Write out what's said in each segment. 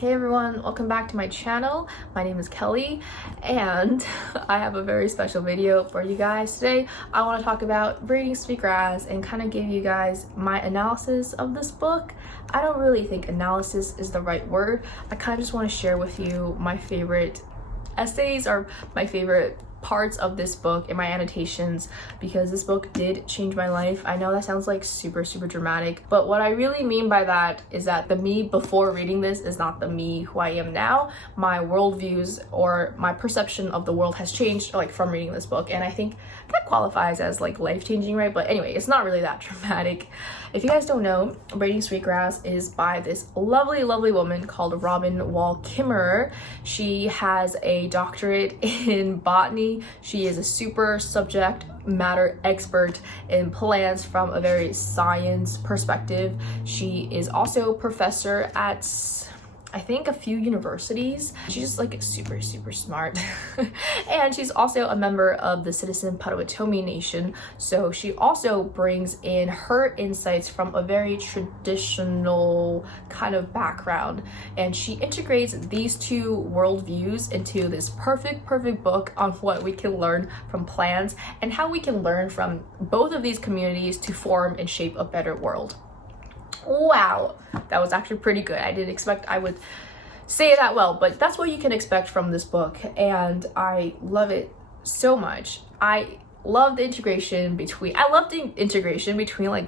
Hey everyone, welcome back to my channel. My name is Kelly and I have a very special video for you guys. Today I want to talk about Braiding Sweetgrass and kind of give you guys my analysis of this book. I don't really think analysis is the right word. I kind of just want to share with you my favorite essays or my favorite parts of this book and my annotations, because this book did change my life. I know that sounds like super dramatic, but what I really mean by that is that the me before reading this is not the me who I am now. My worldviews or my perception of the world has changed from reading this book, and I think that qualifies as life-changing, right? But anyway, it's not really that dramatic. If you guys don't know, Braiding Sweetgrass is by this lovely woman called Robin Wall Kimmerer. She has a doctorate in botany. She is a super subject matter expert in plants from a very science perspective. She is also a professor at I think a few universities. She's super smart. And she's also a member of the Citizen Potawatomi Nation, so she also brings in her insights from a very traditional kind of background, and she integrates these two worldviews into this perfect book on what we can learn from plants and how we can learn from both of these communities to form and shape a better world. Wow, that was actually pretty good. I didn't expect I would say it that well, but that's what you can expect from this book, and I love it so much. I love the integration between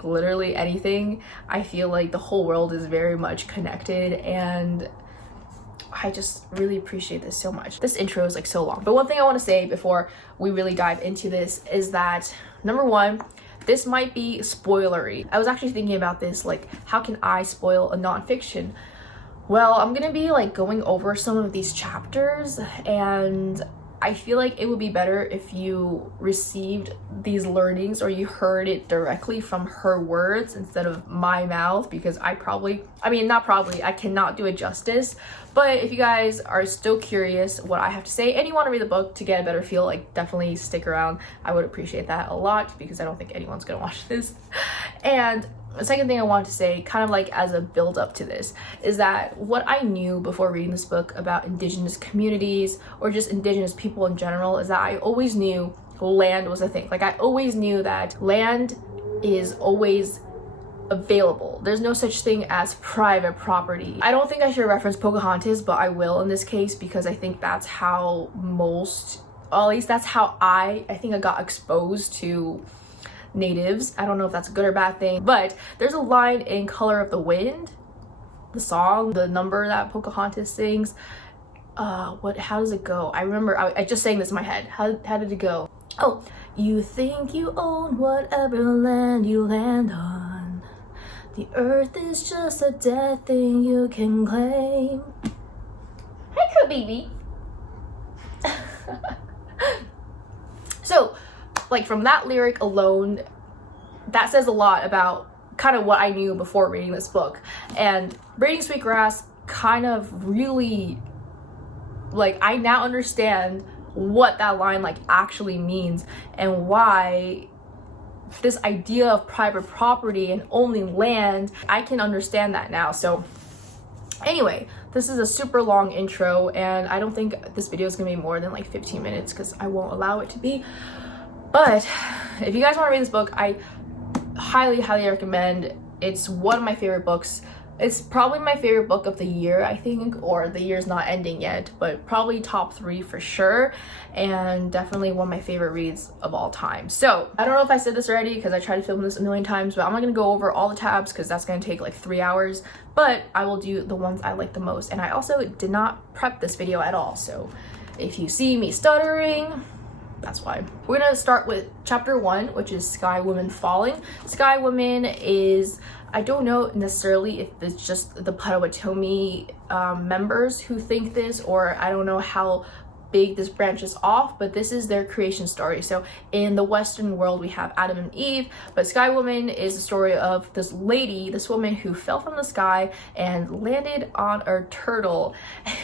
literally anything. I feel like the whole world is very much connected, and I just really appreciate this so much. This intro is so long, but one thing I want to say before we really dive into this is that, number one, this might be spoilery. I was actually thinking about this, how can I spoil a nonfiction? Well, I'm gonna be going over some of these chapters, and I feel like it would be better if you received these learnings or you heard it directly from her words instead of my mouth, because I cannot do it justice. But if you guys are still curious what I have to say and you want to read the book to get a better feel, definitely stick around. I would appreciate that a lot, because I don't think anyone's gonna watch this. And the second thing I wanted to say, kind of as a build up to this, is that what I knew before reading this book about Indigenous communities or just Indigenous people in general is that I always knew land was a thing. I always knew that land is always available. There's no such thing as private property. I don't think I should reference Pocahontas, but I will in this case, because I think that's how at least that's how I think I got exposed to natives. I don't know if that's a good or bad thing, but there's a line in Color of the Wind, the song, the number that Pocahontas sings. How does it go? I remember I just sang this in my head. How did it go? Oh, you think you own whatever land you land on. The earth is just a dead thing you can claim. Hey, Kabibi. So, from that lyric alone, that says a lot about kind of what I knew before reading this book. And Braiding Sweetgrass kind of really, I now understand what that line actually means and why this idea of private property and owning land, I can understand that now. So anyway, this is a super long intro, and I don't think this video is gonna be more than 15 minutes, because I won't allow it to be. But if you guys want to read this book, I highly recommend. It's one of my favorite books. It's probably my favorite book of the year, I think, or the year's not ending yet, but probably top 3 for sure, and definitely one of my favorite reads of all time. So I don't know if I said this already, because I tried to film this a million times, but I'm not gonna go over all the tabs because that's gonna take 3 hours, but I will do the ones I like the most. And I also did not prep this video at all, so if you see me stuttering, that's why. We're gonna start with chapter 1, which is Skywoman Falling. Skywoman is, I don't know necessarily if it's just the Potawatomi members who think this, or I don't know how big this branches off, but this is their creation story. So in the Western world, we have Adam and Eve, but Skywoman is the story of this lady, this woman who fell from the sky and landed on a turtle,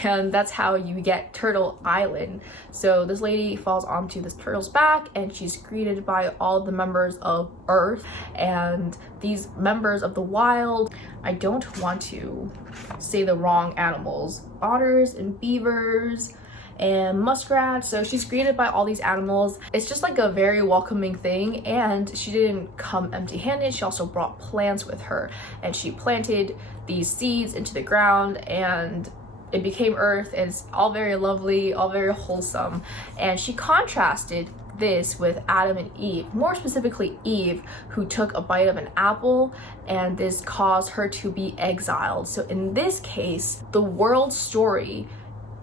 and that's how you get Turtle Island. So this lady falls onto this turtle's back, and she's greeted by all the members of Earth and these members of the wild. I don't want to say the wrong animals, otters and beavers and muskrats. So she's greeted by all these animals. It's just like a very welcoming thing, and she didn't come empty-handed. She also brought plants with her, and she planted these seeds into the ground, and it became earth, and it's all very lovely, all very wholesome. And she contrasted this with Adam and Eve, more specifically Eve, who took a bite of an apple, and this caused her to be exiled. So in this case, the world story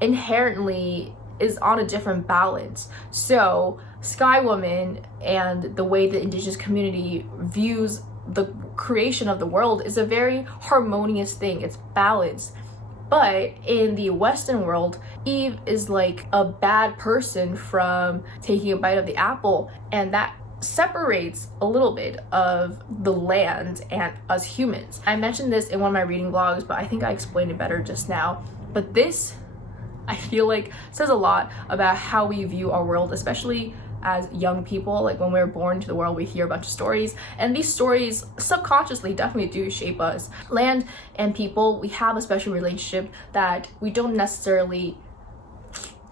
inherently is on a different balance. So Skywoman and the way the Indigenous community views the creation of the world is a very harmonious thing. It's balanced. But in the Western world, Eve is like a bad person from taking a bite of the apple, and that separates a little bit of the land and us humans. I mentioned this in one of my reading vlogs, but I think I explained it better just now. But this, I feel like, says a lot about how we view our world, especially as young people. Like when we're born into the world, we hear a bunch of stories, and these stories subconsciously definitely do shape us. Land and people, we have a special relationship that we don't necessarily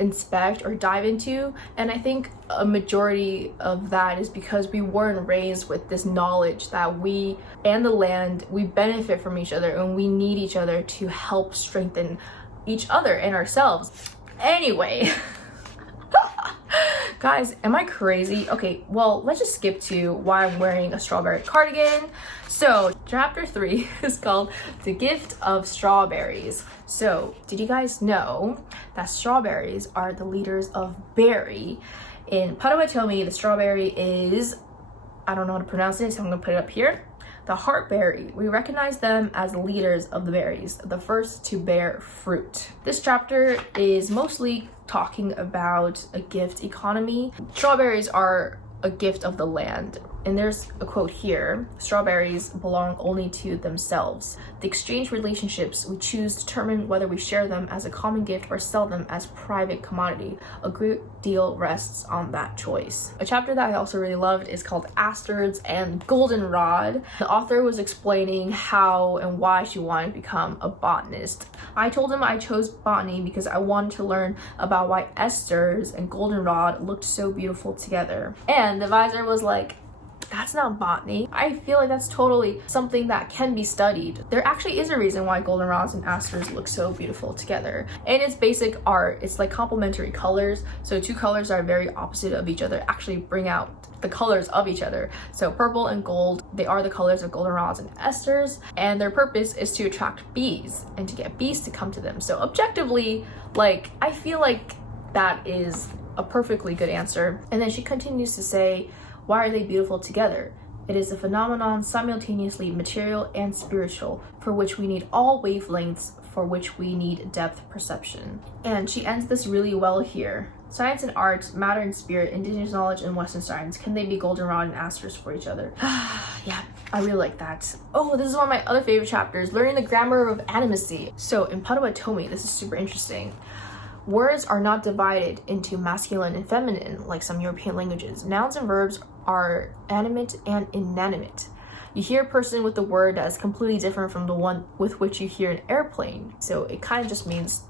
inspect or dive into, and I think a majority of that is because we weren't raised with this knowledge that we and the land, we benefit from each other, and we need each other to help strengthen each other and ourselves. Anyway, guys, am I crazy? Okay, well, let's just skip to why I'm wearing a strawberry cardigan. So chapter 3 is called The Gift of Strawberries. So did you guys know that strawberries are the leaders of berry? In Potawatomi, the strawberry is, I don't know how to pronounce it, so I'm gonna put it up here. The heartberry. We recognize them as the leaders of the berries, the first to bear fruit. This chapter is mostly talking about a gift economy. Strawberries are a gift of the land. And there's a quote here: strawberries belong only to themselves. The exchange relationships we choose determine whether we share them as a common gift or sell them as private commodity. A great deal rests on that choice. A chapter that I also really loved is called Asters and Goldenrod. The author was explaining how and why she wanted to become a botanist. I told him I chose botany because I wanted to learn about why asters and goldenrod looked so beautiful together. And the advisor was like, that's not botany. I feel like that's totally something that can be studied. There actually is a reason why goldenrods and asters look so beautiful together. And it's basic art. It's like complementary colors. So two colors are very opposite of each other actually bring out the colors of each other. So purple and gold, they are the colors of goldenrods and asters, and their purpose is to attract bees and to get bees to come to them. So objectively, like, I feel like that is a perfectly good answer. And then she continues to say, why are they beautiful together? It is a phenomenon simultaneously material and spiritual, for which we need all wavelengths, for which we need depth perception. And she ends this really well here. Science and art, matter and spirit, indigenous knowledge and Western science, can they be goldenrod and asters for each other? Yeah, I really like that. Oh, this is one of my other favorite chapters, learning the grammar of animacy. So in Potawatomi, this is super interesting. Words are not divided into masculine and feminine like some European languages. Nouns and verbs are animate and inanimate. You hear a person with the word that is completely different from the one with which you hear an airplane. So it kind of just means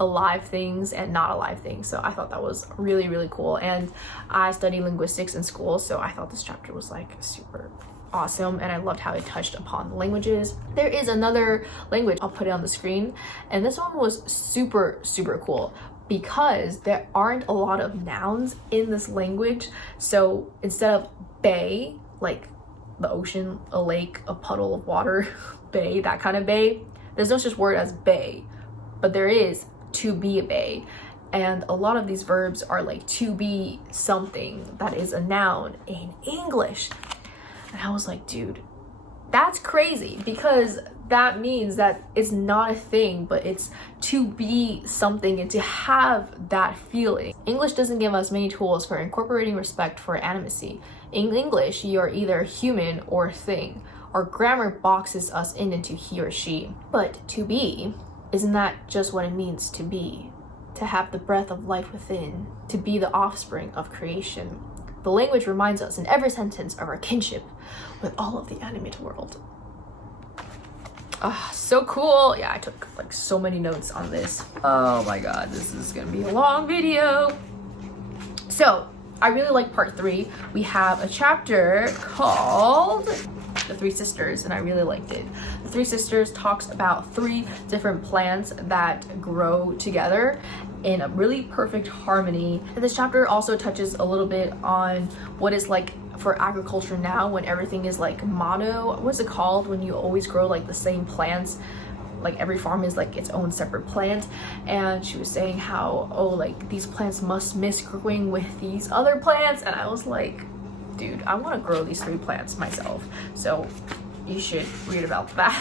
alive things and not alive things. So I thought that was really, really cool. And I studied linguistics in school, so I thought this chapter was like super awesome, and I loved how it touched upon the languages. There is another language, I'll put it on the screen, and this one was super, super cool because there aren't a lot of nouns in this language. So instead of bay, like the ocean, a lake, a puddle of water, bay, that kind of bay, there's no such word as bay, but there is to be a bay. And a lot of these verbs are like to be something that is a noun in English. And I was like, dude, that's crazy, because that means that it's not a thing, but it's to be something and to have that feeling. English doesn't give us many tools for incorporating respect for animacy. In English, you are either human or thing. Our grammar boxes us into he or she. But to be, isn't that just what it means to be? To have the breath of life within, to be the offspring of creation. The language reminds us in every sentence of our kinship with all of the animate world. So cool. Yeah, I took like so many notes on this. Oh my god, this is gonna be a long video. So I really like part 3. We have a chapter called The Three Sisters, and I really liked it. The Three Sisters talks about 3 different plants that grow together in a really perfect harmony. And this chapter also touches a little bit on what it's like for agriculture now when everything is like mono, what's it called when you always grow like the same plants, like every farm is like its own separate plant. And she was saying how, oh, like these plants must miss growing with these other plants, and I was like, dude, I want to grow these 3 plants myself, so you should read about that.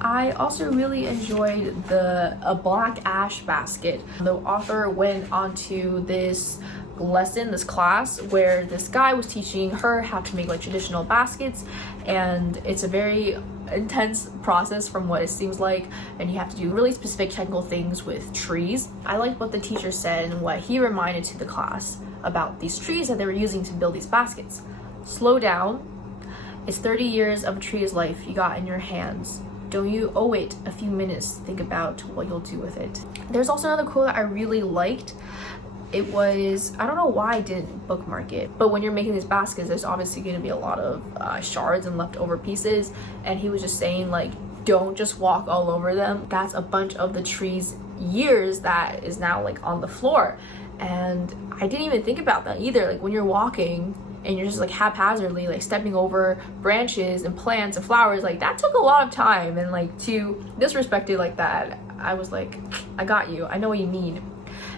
I also really enjoyed a black ash basket. The author went on to this lesson, this class, where this guy was teaching her how to make like traditional baskets, and it's a very intense process from what it seems like, and you have to do really specific technical things with trees. I liked what the teacher said and what he reminded to the class about these trees that they were using to build these baskets. Slow down. It's 30 years of a tree's life you got in your hands. Don't you owe it a few minutes to think about what you'll do with it. There's also another quote that I really liked. It was, I don't know why I didn't bookmark it, but when you're making these baskets, there's obviously going to be a lot of shards and leftover pieces, and he was just saying like, don't just walk all over them. That's a bunch of the tree's years that is now like on the floor. And I didn't even think about that either. Like when you're walking and you're just like haphazardly like stepping over branches and plants and flowers, like that took a lot of time, and like to disrespect it like that, I was like, I got you, I know what you need.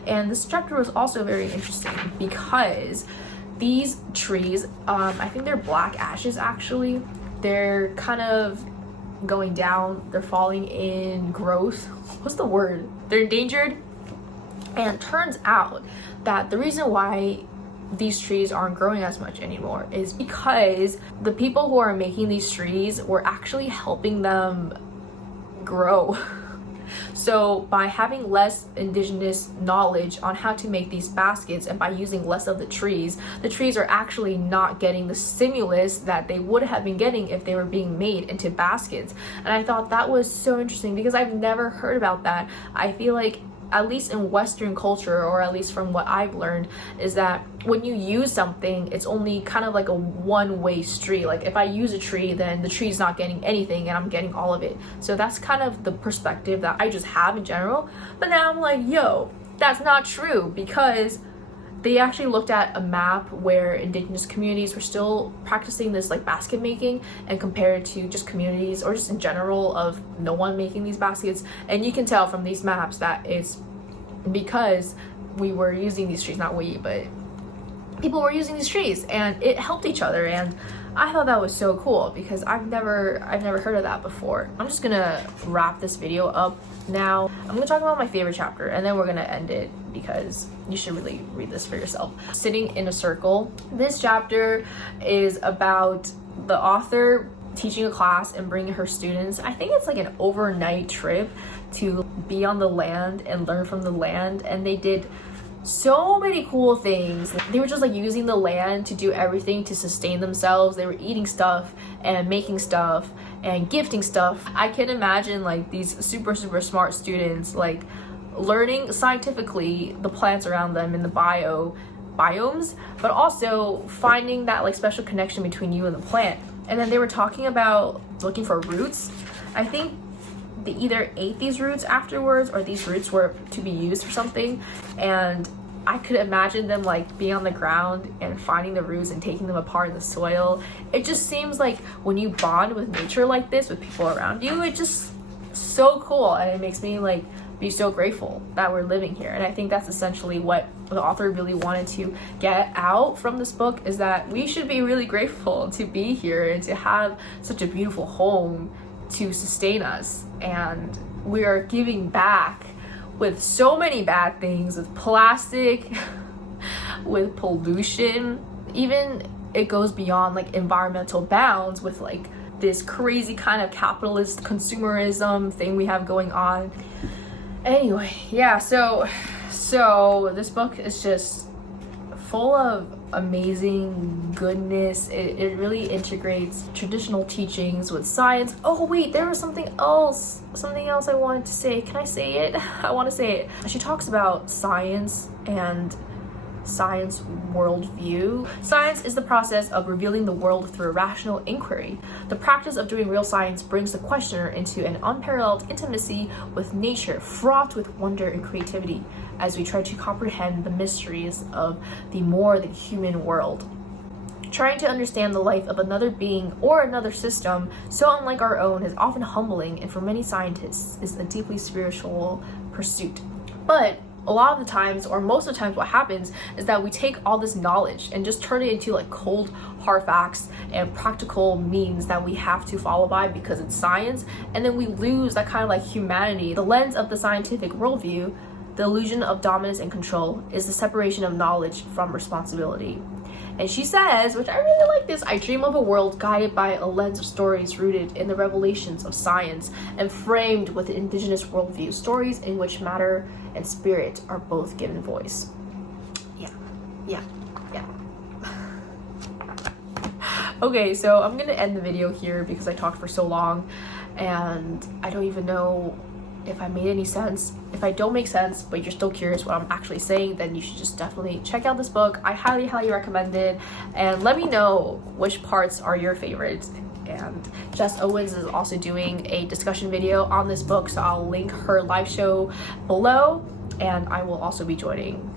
And this chapter was also very interesting because these trees, I think they're black ashes actually, they're kind of going down, they're falling in growth, what's the word, they're endangered. And it turns out that the reason why these trees aren't growing as much anymore is because the people who are making these trees were actually helping them grow. So by having less indigenous knowledge on how to make these baskets, and by using less of the trees are actually not getting the stimulus that they would have been getting if they were being made into baskets. And I thought that was so interesting because I've never heard about that. I feel like, at least in Western culture, or at least from what I've learned, is that when you use something, it's only kind of like a one-way street. Like if I use a tree, then the tree's not getting anything and I'm getting all of it. So that's kind of the perspective that I just have in general. But now I'm like, yo, that's not true, because they actually looked at a map where indigenous communities were still practicing this like basket making, and compared to just communities or just in general of no one making these baskets. And you can tell from these maps that it's because we were using these trees, not we, but people were using these trees, and it helped each other. And I thought that was so cool because I've never heard of that before. I'm just gonna wrap this video up now. I'm gonna talk about my favorite chapter, and then we're gonna end it because you should really read this for yourself. Sitting in a Circle. This chapter is about the author teaching a class and bringing her students, I think it's like an overnight trip to be on the land and learn from the land. And they did so many cool things. They were just like using the land to do everything to sustain themselves. They were eating stuff and making stuff and gifting stuff. I can imagine like these super smart students like learning scientifically the plants around them in the biomes, but also finding that like special connection between you and the plant. And then they were talking about looking for roots. I think they either ate these roots afterwards or these roots were to be used for something. And I could imagine them like being on the ground and finding the roots and taking them apart in the soil. It just seems like when you bond with nature like this, with people around you, it's just so cool. And it makes me like be so grateful that we're living here. And I think that's essentially what the author really wanted to get out from this book, is that we should be really grateful to be here and to have such a beautiful home to sustain us, and we are giving back with so many bad things, with plastic, with pollution. Even it goes beyond like environmental bounds with like this crazy kind of capitalist consumerism thing we have going on. Anyway, yeah, so this book is just full of amazing goodness. It really integrates traditional teachings with science. Oh wait, there was something else I wanted to say. Can I say it? I want to say it. She talks about science and science worldview. Science is the process of revealing the world through a rational inquiry. The practice of doing real science brings the questioner into an unparalleled intimacy with nature, fraught with wonder and creativity, as we try to comprehend the mysteries of the more than human world. Trying to understand the life of another being or another system so unlike our own is often humbling, and for many scientists is a deeply spiritual pursuit. But a lot of the times, or most of the times, what happens is that we take all this knowledge and just turn it into like cold hard facts and practical means that we have to follow by because it's science, and then we lose that kind of like humanity. The lens of the scientific worldview, the illusion of dominance and control, is the separation of knowledge from responsibility. And she says, which I really like this, I dream of a world guided by a lens of stories rooted in the revelations of science and framed with the Indigenous worldview, stories in which matter and spirit are both given voice. Yeah. Okay, so I'm gonna end the video here because I talked for so long and I don't even know if I made any sense. If I don't make sense, but you're still curious what I'm actually saying, then you should just definitely check out this book. I highly recommend it, and let me know which parts are your favorites. And Jess Owens is also doing a discussion video on this book, so I'll link her live show below, and I will also be joining.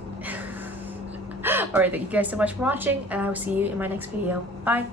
All right, thank you guys so much for watching, and I will see you in my next video. Bye.